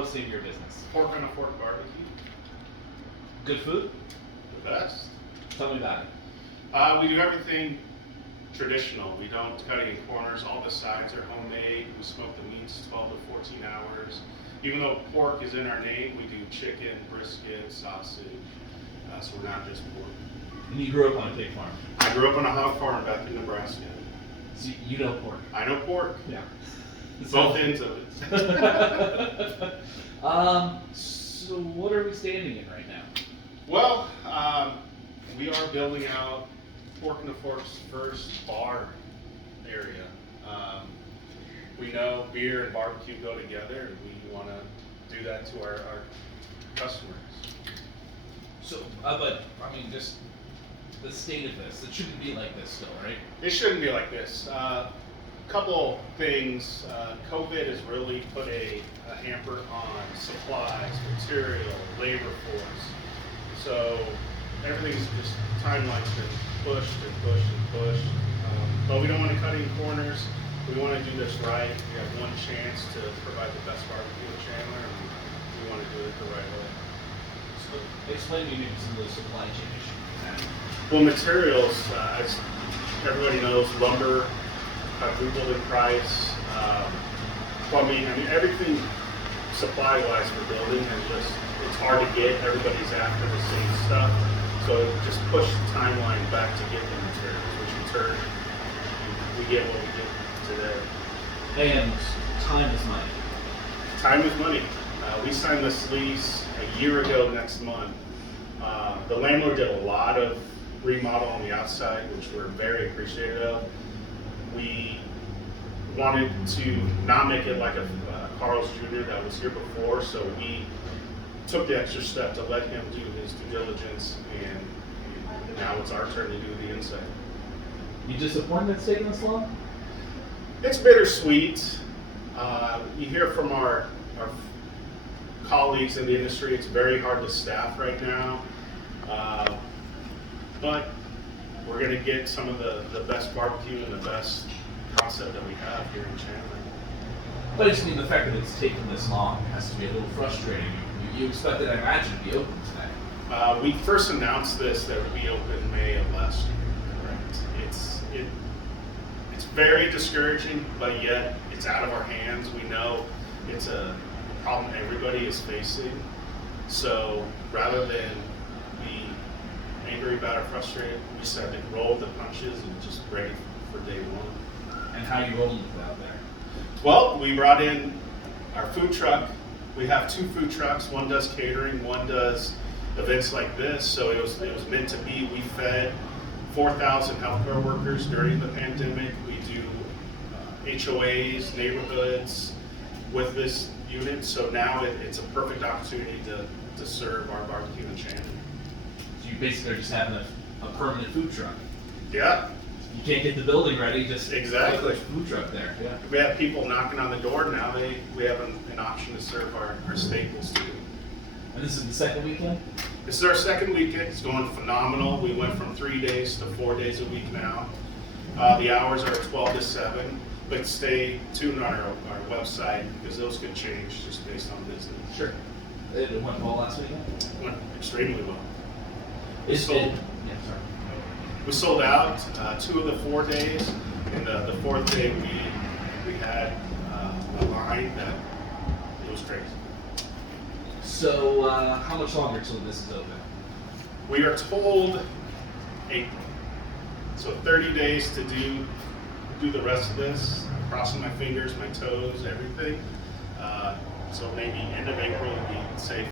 What's the name of your business? Pork on a Fork barbecue. Good food? The best. Tell me about it. We do everything traditional. We don't cut any corners. All the sides are homemade. We smoke the meats 12 to 14 hours. Even though pork is in our name, we do chicken, brisket, sausage. So we're not just pork. And you grew up on a pig farm. I grew up on a hog farm back in Nebraska. So you know pork. I know pork. Yeah. Both ends of it. So what are we standing in right now? Well, we are building out Pork and the Fork's first bar area. We know beer and barbecue go together, and we want to do that to our customers. So, but I mean, just the state of this. It shouldn't be like this still, right? It shouldn't be like this. Couple things. COVID has really put a hamper on supplies, material, labor force. So everything's just, timeline's been pushed and pushed and pushed. But we don't want to cut any corners. We want to do this right. We have one chance to provide the best barbecue in Chandler, and we want to do it the right way. So explain to me maybe some of those supply chain issues. Well, materials, as everybody knows, lumber quadrupled in price. Plumbing, I mean, everything supply-wise for building is just, it's hard to get. Everybody's after the same stuff. So it just pushed the timeline back to get the materials, which in turn, we get what we get today. And time is money. Time is money. We signed this lease a year ago next month. The landlord did a lot of remodel on the outside, which we're very appreciative of. We wanted to not make it like a Carl's Jr. that was here before, so we took the extra step to let him do his due diligence, and now it's our turn to do the inside. You disappointed it's taking this long? It's bittersweet. You hear from our colleagues in the industry, it's very hard to staff right now. But we're going to get some of the best barbecue and the best concept that we have here in Chandler. But I just mean the fact that it's taken this long has to be a little frustrating. You expected, I imagine, to be open today. We first announced this that would be open May of last year. Correct. It's very discouraging, but yet it's out of our hands. We know it's a problem everybody is facing. So rather than be angry about it, frustrated, we just had to roll the punches and just ready for day one. And how you rolling with out there? Well, we brought in our food truck. We have two food trucks. One does catering, one does events like this. So it was meant to be. We fed 4,000 healthcare workers during the pandemic. We do HOAs, neighborhoods with this unit. So now it's a perfect opportunity to serve our barbecue in Chandler. So you basically are just having a permanent food truck. Yeah. You can't get the building ready, just Exactly. put a food truck there. Yeah. We have people knocking on the door now. We have an option to serve our staples too. And this is the second weekend? This is our second weekend. It's going phenomenal. We went from 3 days to 4 days a week now. The hours are 12 to 7, but stay tuned on our website because those could change just based on business. Sure. It went well last weekend? It went extremely well. It's sold. Yeah, sorry. We sold out 2 of the 4 days, and the 4th day we had a line that it was crazy. So how much longer till this is open? We are told 8. So 30 days to do the rest of this. I'm crossing my fingers, my toes, everything. So maybe end of April would be safe.